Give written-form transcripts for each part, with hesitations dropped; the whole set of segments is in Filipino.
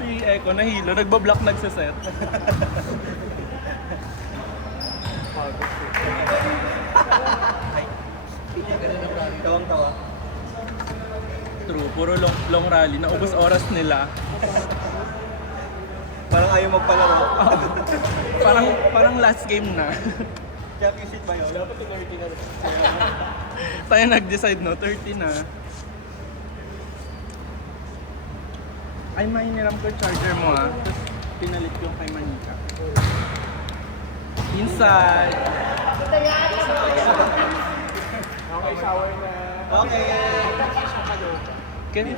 Si Echo nahilo, nagbablock nagsaset. Tawang-tawa. True, puro long rally. Naubos oras nila. Parang ayaw magpalaro. Parang last game na. Championship ba yun? Dapat 30 na rin. Tayo nag-decide, no? 30 na. Ay, mahiniram ko yung charger mo, ah. Tapos pinalit yung kay Manika. Inside! Okay, shower na. Okay. Can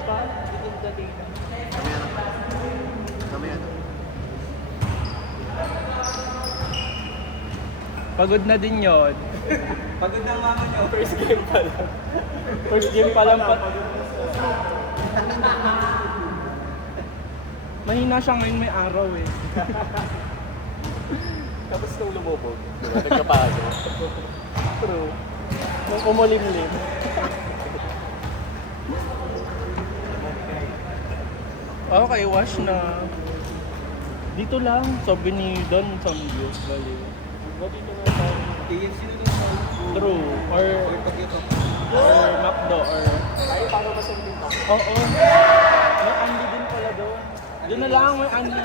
Mamaya na. Pagod na din yon. Pagod na ang mama niyo. First game pa lang. First game pa lang. Mahina siya ngayon, may araw eh. Tapos nung lumubog, diba? Nagkapago. True. Nung umulimlim. Okay, wash na. Dito lang, sabi ni Don Samgyup, baliw. Dito na tayo. KFC na din. True, or McDo, or... Ay, paano ba sundin pa? Oo. May unli din pala doon. Doon na lang, may unli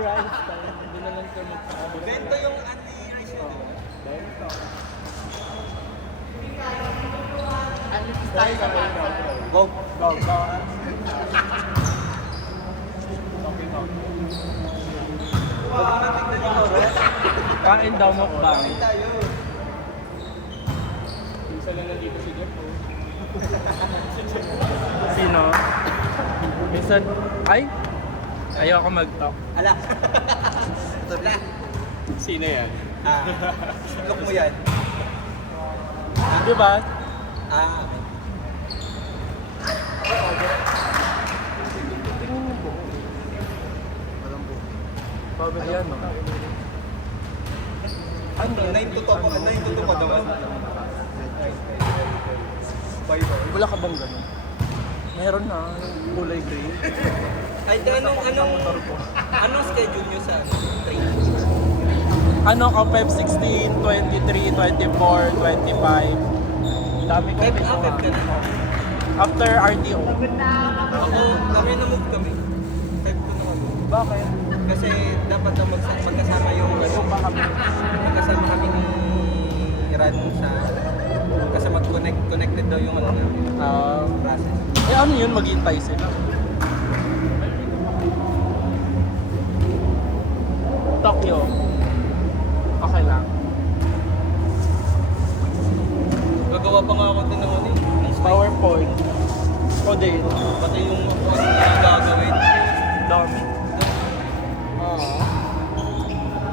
rice tayo. Doon na lang kami magkakabot. Bento yung unli rice na din. Bento. Tayo ka ba? Go. Go, go. Huwag mo natignan yung oras. Kain daw mukbang. Kain tayo. Isa lang nandito si Jeff. Sino? Minsan, ay? Ayoko mag-talk. Ala. Ala. Sino yan? Look mo yan. Di ba? Ah. Ayan, no? Ano? Naintuto pa naman. Bye-bye. Wala ka bang ganun? Meron na, kulay gray. Ay, anong schedule nyo sa training? Ano ka, Feb 16, 23, 24, 25. Dami ko Feb din ka na. After RTO. Oo, kami na-move kami. Feb ko na kami. Bakit? Kasi dapat na magkasama yung magkasama kami ni Iran sa kasi connected daw yung process. Eh ano yun, maghintay sila. Tokyo. Okay lang. Gagawa pa nga ako din ng ano ng PowerPoint. O din. pati yung gagawin. Dami.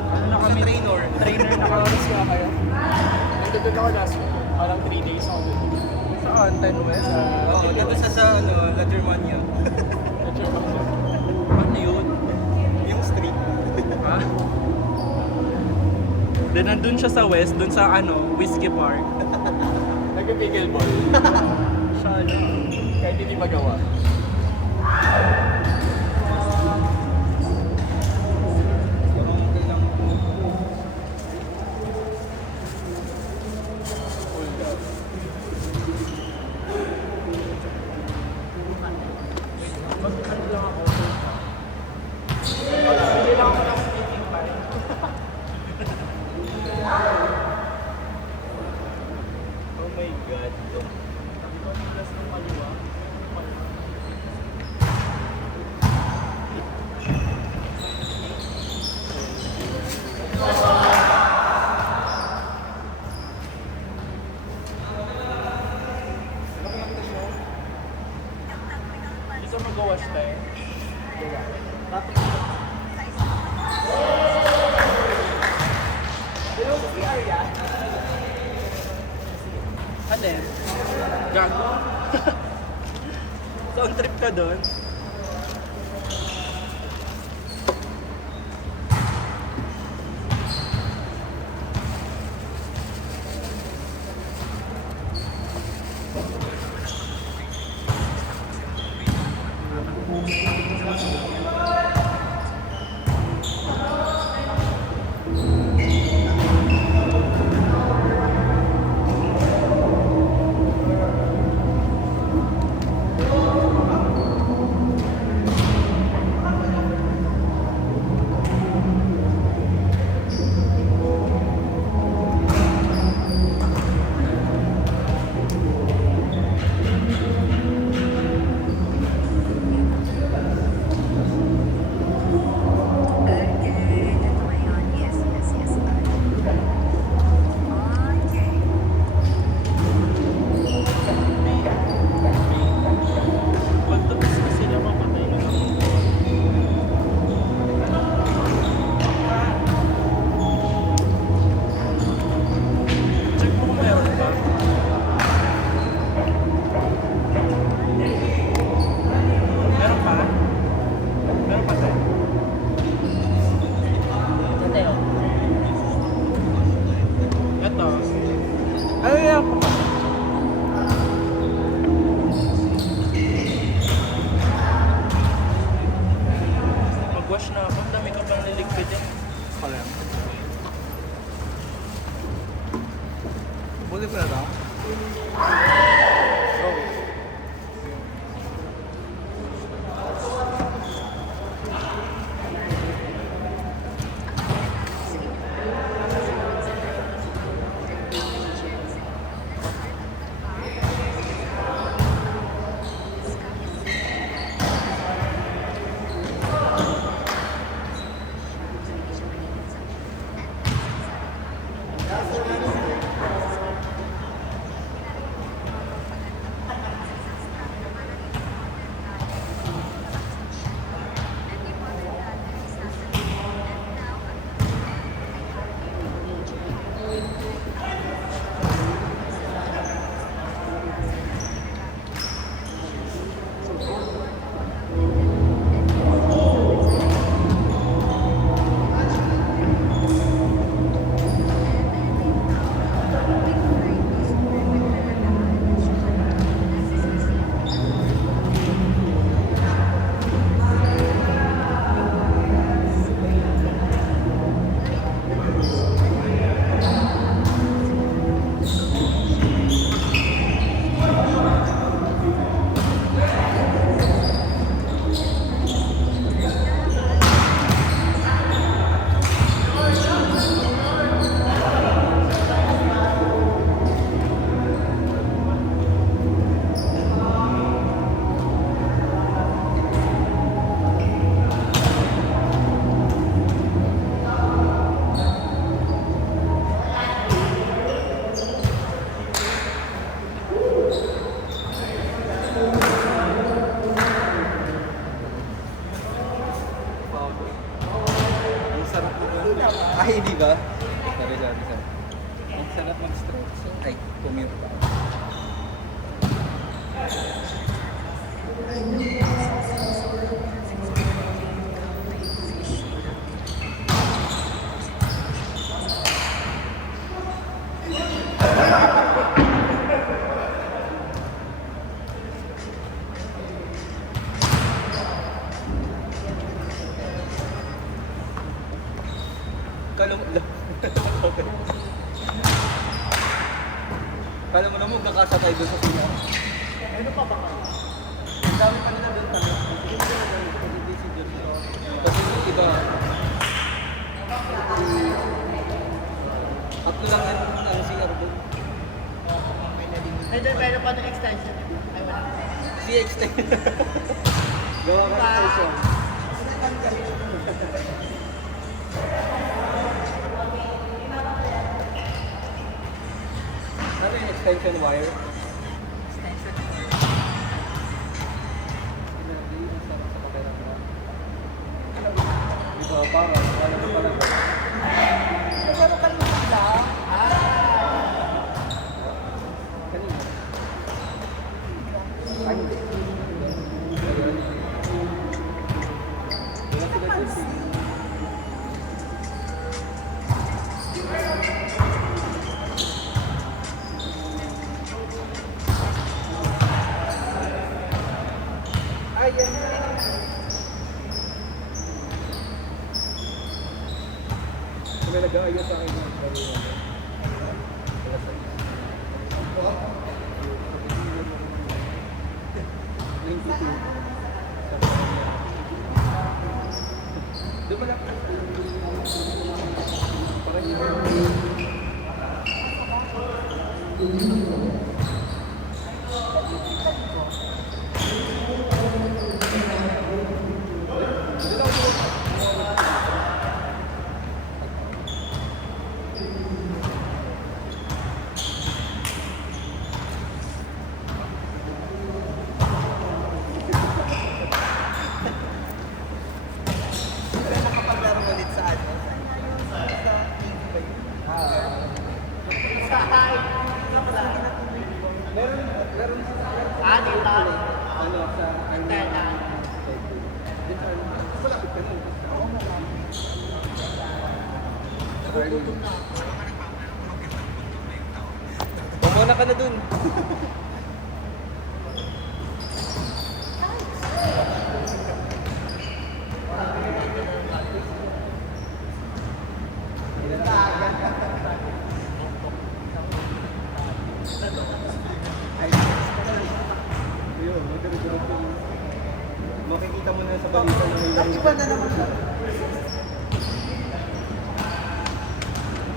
Ano na Kami kami? trainer na kami. Nakawalis nga kayo. Nandun ako last week. Parang 3 days ako dun. Saan? 10 West? Oo, dito sa Ladermania. Not-sure ba siya? Ano yun? Yung street. Ha? Then nandun siya sa West, dun sa Whiskey Park. Nag-pickleball. Siya lang. Kahit hindi magawa. Parang kailang Full down. Mag-ano lang ako. Hindi lang ako ng speaking time. oh my god. Sabi ko, plus ng kaliwa. Dito mag-wash tayo. Ate, gago. Sound trip ka doon? Pwede pa na? Ang sarap mo. Ay, hindi ba? Sorry. Ang sarap mag-stretch. Ay, commute pa. Kala mo naman kakasakay doon sa sila. Ano pa ba kayo? Ang dami pa nila doon kami. Kasi yung iba, up to lang ang CR doon. Ay, doon, meron pa ng extension. Ay, wala. CX na yun. Gawa ka na station. Ano yung extension wire? Extension wire. Sarap sa pakiramdam. Ito, parang, ano ko pala ba? Pero kanina lang. Kanina. Ay, hindi. Wala sila dun eh. Ay, yan. Kung may nag-aayos sa akin ng kanina. Wala sa isa. 92. Doon pala. Parang yun. Nakapaglaro ulit sa ano? Meron Di ba? ano sa Antena. malapit ka nun. Nagugutom na. Pumuna ka na dun. sa balita na may laro. Iba na naman siya.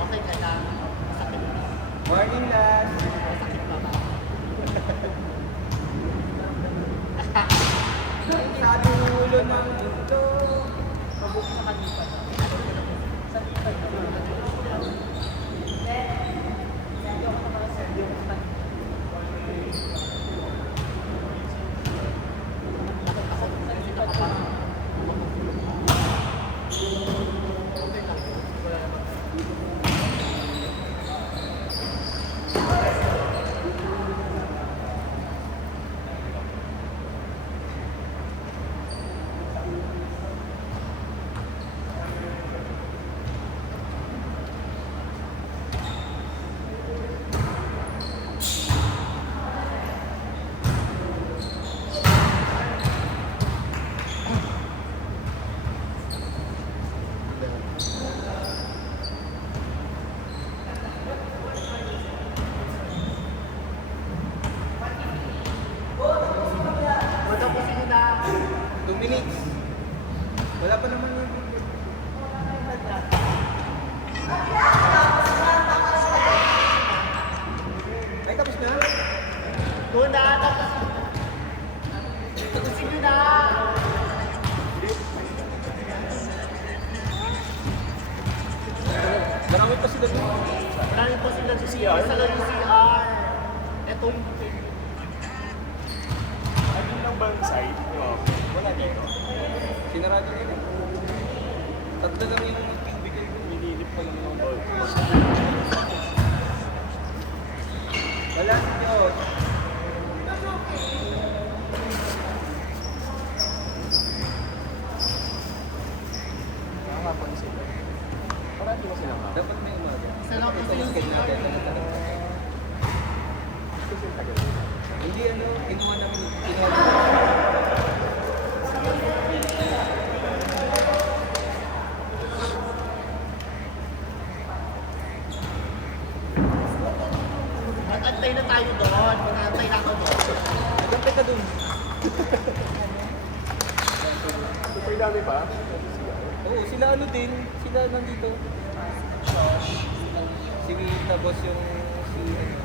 Okay ka na. Sakit na. Morning, lads! Sakit na ba? Sabi ng ulo ng mundo. Mabuk na kanina. Sa lipan na. Wala po sila. 2 minutes. Wala pa naman yung... Ay, tapos na? Doon na. Tapusin nyo na. Marami pa sila doon. Marami po sila sa CR. Sa yung CR. Ito yung Ano lang ba ang side? Wala dito. Sinarado nila. Tatlo lang yung magbibigay ko. Minilip ko lang ng ball. Wala si Diyos. Nakakapon sila. Parati mo silang nga. Dapat may umaga. isa lang po Ito sila yung CR. kanya. Kasi tagal. Hindi ano, kinuha namin. Mag-antay na tayo doon. Mag-antay na ako doon. Nagantay ka dun. Super dami pa. Oo, sila ano din. Sila nandito. Si tapos yung si ano.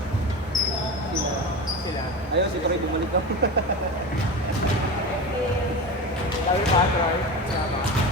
Sila. Ayun, si Troy bumalik ako. Dami pa, try. Sama.